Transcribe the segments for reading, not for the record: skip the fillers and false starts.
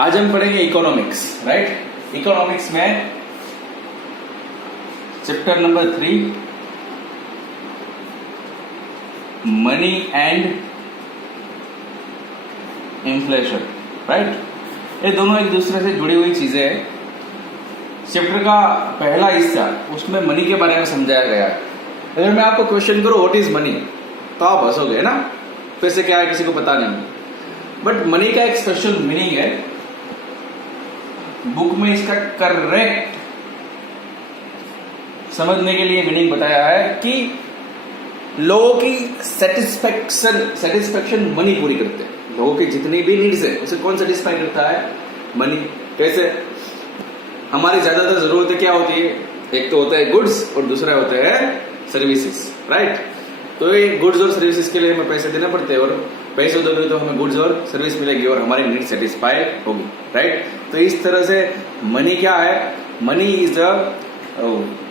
आज हम पढ़ेंगे इकोनॉमिक्स, राइट। इकोनॉमिक्स में chapter number 3 money and inflation, right. ये दोनों एक दूसरे से जुड़ी हुई चीजें हैं। चैप्टर का पहला हिस्सा उसमें मनी के बारे में समझाया गया है। अगर मैं आपको क्वेश्चन करूं व्हाट इज मनी, तो आप हंसोगे ना, पैसे क्या है किसी को पता नहीं। बट मनी का एक स्पेशल मीनिंग है, बुक में इसका करेक्ट समझने के लिए मीनिंग बताया है कि लोगों की सेटिस्फेक्शन मनी पूरी करते हैं। लोगों की जितनी भी नीड्स है उसे कौन सेटिस्फाई करता है? मनी। कैसे? हमारी ज्यादातर जरूरतें क्या होती है? एक तो होता है गुड्स और दूसरा होता है सर्विसेज, राइट। तो ये गुड्स और सर्विसेज के लिए हमें पैसे देने पड़ते हैं, और पैसे दोगे तो हमें गुड्स और सर्विस मिलेगी और हमारी नीड सेटिस्फाई होगी, राइट। तो इस तरह से मनी क्या है? Money is the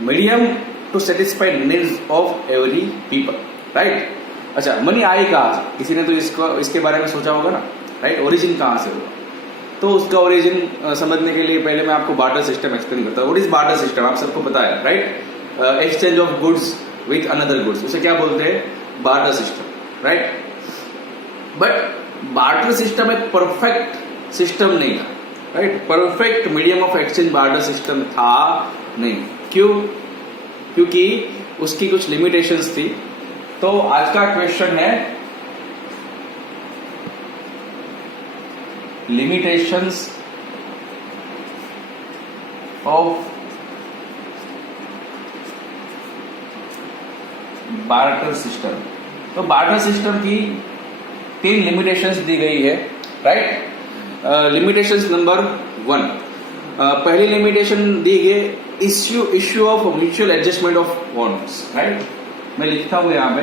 medium to satisfy needs of every people, right. अच्छा, मनी आई कहाँ से? किसी ने तो इसके बारे में सोचा होगा ना, राइट। ओरिजिन कहाँ से होगा? तो उसका ओरिजिन समझने के लिए पहले मैं आपको बार्टर सिस्टम एक्सप्लेन करता हूँ। What is barter system? आप सबको पता है, right. Exchange of goods with another goods, उसे क्या बोलते हैं? Barter system, right. But barter system एक परफेक्ट सिस्टम नहीं था, right. Perfect medium of exchange barter system था नहीं। क्यों? क्योंकि उसकी कुछ लिमिटेशंस थी। तो आज का क्वेश्चन है लिमिटेशंस ऑफ बार्टर सिस्टम। तो बार्टर सिस्टम की 3 लिमिटेशंस दी गई है, राइट। लिमिटेशंस नंबर 1, पहली लिमिटेशन दी गई issue of mutual adjustment of bonds, right. मैं लिखता हूं यहां पे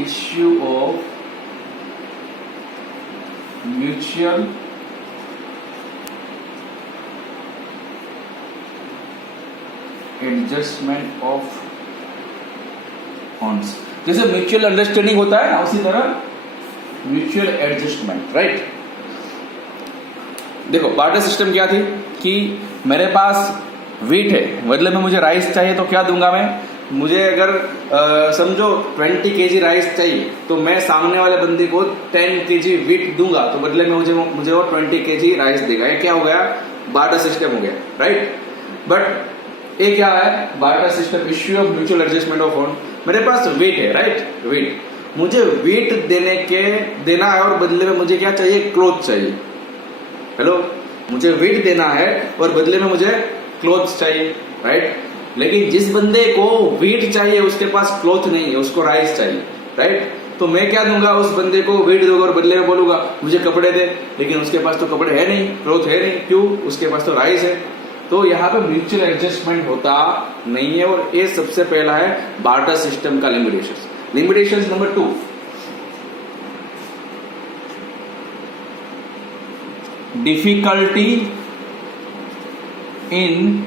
issue of mutual adjustment of bonds. जैसे म्यूचुअल अंडरस्टैंडिंग होता है ना, उसी तरह म्यूचुअल एडजस्टमेंट, राइट। देखो बार्टर सिस्टम क्या थी कि मेरे पास वीट है, बदले में मुझे राइस चाहिए, तो क्या दूंगा मैं? मुझे अगर समझो 20 केजी राइस चाहिए, तो मैं सामने वाले बंदे को 10 केजी वीट दूंगा, तो बदले में मुझे वो 20 केजी राइस देगा। ये क्या हो गया? बार्टर सिस्टम हो गया, राइट। बट ये क्या है? Barter system, issue of mutual adjustment of bond. मेरे पास वीट है, राइट, वीट। मुझे वीट देना है और बदले में मुझे क्या चाहिए? क्लोथ चाहिए। हेलो, मुझे वीट देना है और बदले में मुझे क्लोथ चाहिए, राइट। लेकिन जिस बंदे को वीट चाहिए उसके पास क्लोथ नहीं है, उसको राइस चाहिए, राइट। तो मैं क्या दूंगा? उस बंदे को वीट दूंगा और बदले में बोलूंगा मुझे कपड़े दे, लेकिन उसके पास तो कपड़े है नहीं, क्लोथ है नहीं। क्यों? उसके पास तो राइस है। तो यहाँ पे म्यूचुअल एडजस्टमेंट होता नहीं है, और ये सबसे पहला है बार्टर सिस्टम का limitation. Limitation number 2, difficulty in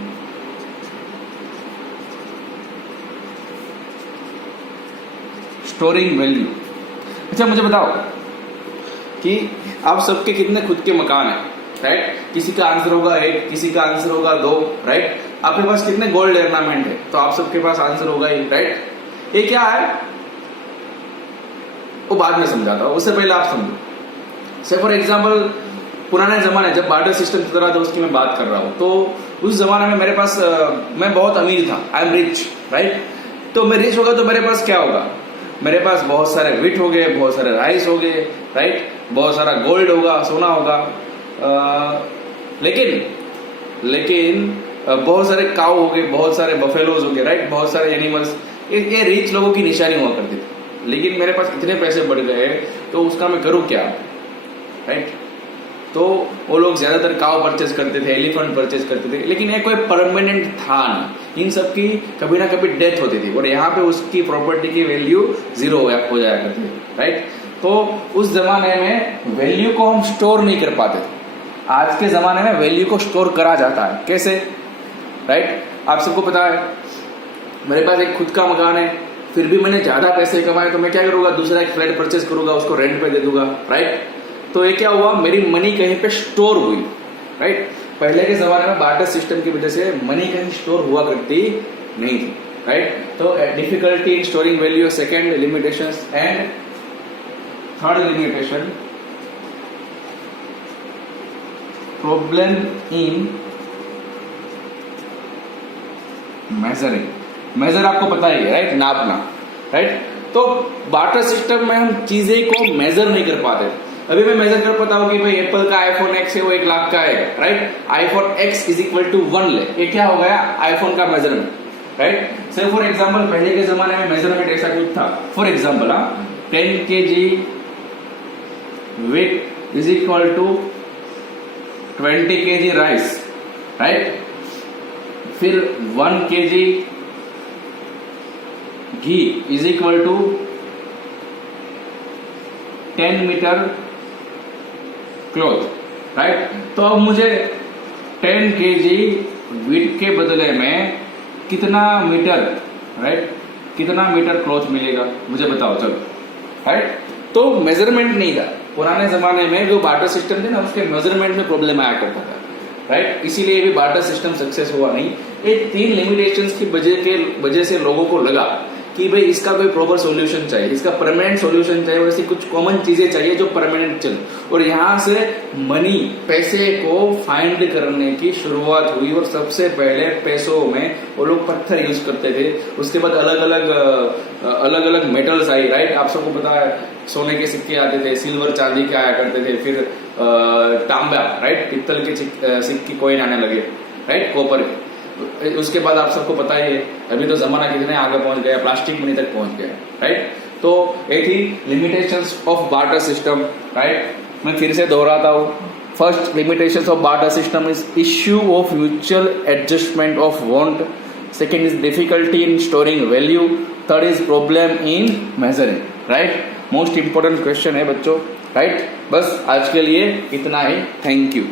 storing value. अच्छा, मुझे बताओ कि आप सबके कितने खुद के मकान है, राइट। किसी का आंसर होगा 1, किसी का आंसर होगा 2, राइट। आपके पास कितने गोल्ड ऑर्नामेंट है? तो आप सबके पास आंसर होगा ही, राइट। ये क्या है वो बाद में समझाता हूं, उससे पहले आप समझो। से फॉर एग्जाम्पल पुराने जमाने जब बार्टर सिस्टम चल रहा था उसकी मैं बात कर रहा हूं। तो उस जमाने में मेरे पास मैं बहुत अमीर था, आई एम रिच, राइट। तो मैं रिच होगा तो मेरे पास क्या होगा? मेरे पास बहुत सारे वीट हो गए, बहुत सारे राइस हो गए, राइट। बहुत सारा गोल्ड होगा, सोना होगा। लेकिन बहुत सारे काऊ हो गए, बहुत सारे बफेलोज हो गए, राइट। बहुत सारे एनिमल्स, ये रिच लोगों की निशानी हुआ करती थी। लेकिन मेरे पास इतने पैसे बढ़ गए तो उसका मैं करूं क्या, राइट। तो वो लोग ज्यादातर काव परचेज करते थे, एलिफेंट परचेज करते थे, लेकिन ये कोई परमानेंट था नहीं। इन सब की कभी ना कभी डेथ होती थी और यहाँ पे उसकी प्रॉपर्टी की वैल्यू 0 हो जाया करती थी, राइट। तो उस जमाने में वैल्यू को हम स्टोर नहीं कर पाते थे। आज के जमाने में वैल्यू को स्टोर करा जाता है। कैसे? राइट, आप सबको पता है मेरे पास एक खुद का मकान है, फिर भी मैंने ज्यादा पैसे कमाए तो मैं क्या करूंगा? दूसरा एक फ्लैट परचेज करूंगा, उसको रेंट पे दे दूंगा, राइट। तो ये क्या हुआ, मेरी मनी कहीं पे स्टोर हुई, राइट। पहले के जमाने में बार्टर सिस्टम की वजह से मनी कहीं स्टोर हुआ करती नहीं थी, राइट। तो difficulty in storing value, second limitations, and third limitation problem in measuring. Measure आपको पता ही है, राइट, नापना, राइट। तो बार्टर सिस्टम में हम चीजें को मेजर नहीं कर पाते। अभी मैं मेजर कर पाता हूँ कि भाई एप्पल का आईफोन एक्स है वो 1 लाख का है, right. IPhone X is equal to 1 ले, ये क्या हो गया, आईफोन का measurement, right. Sir for example पहले के जमाने में मेजरमेंट ऐसा कुछ था, for example 10 kg weight is equal to 20 kg rice, right. फिर 1 kg ghee is equal to 10 meter cloth, right. तो अब मुझे 10 kg वीट के बदले में कितना मीटर, राइट, कितना मीटर क्लॉथ मिलेगा मुझे बताओ, चलो, राइट। तो मेजरमेंट नहीं था पुराने जमाने में, जो बार्टर सिस्टम थे ना उसके मेजरमेंट में प्रॉब्लम आया करता था, राइट। इसीलिए भी बार्टर सिस्टम सक्सेस हुआ नहीं। ये 3 लिमिटेशंस की वजह से लोगों को लगा कि भाई इसका कोई प्रॉपर सॉल्यूशन चाहिए, इसका परमानेंट सॉल्यूशन चाहिए, और ऐसी कुछ कॉमन चीजें चाहिए जो परमानेंट चले। और यहाँ से मनी, पैसे को फाइंड करने की शुरुआत हुई, और सबसे पहले पैसों में वो लोग पत्थर यूज करते थे। उसके बाद अलग अलग मेटल्स आई, राइट। आप सबको पता है सोने के सिक्के आते थे, सिल्वर चांदी के आया करते थे, फिर तांबा, राइट, पित्तल के सिक्के कॉइन आने लगे, राइट, कॉपर के। उसके बाद आप सबको पता ही है अभी तो जमाना कितने आगे पहुंच गया, प्लास्टिक मनी तक पहुंच गया, राइट। तो ये थी limitations of barter system, right. मैं फिर से दोहराता हूं, first limitations of barter system is issue of mutual adjustment of want, second is difficulty in storing value, third is problem in measuring, right. Most important question है बच्चों, right. बस आज के लिए इतना ही, थैंक यू।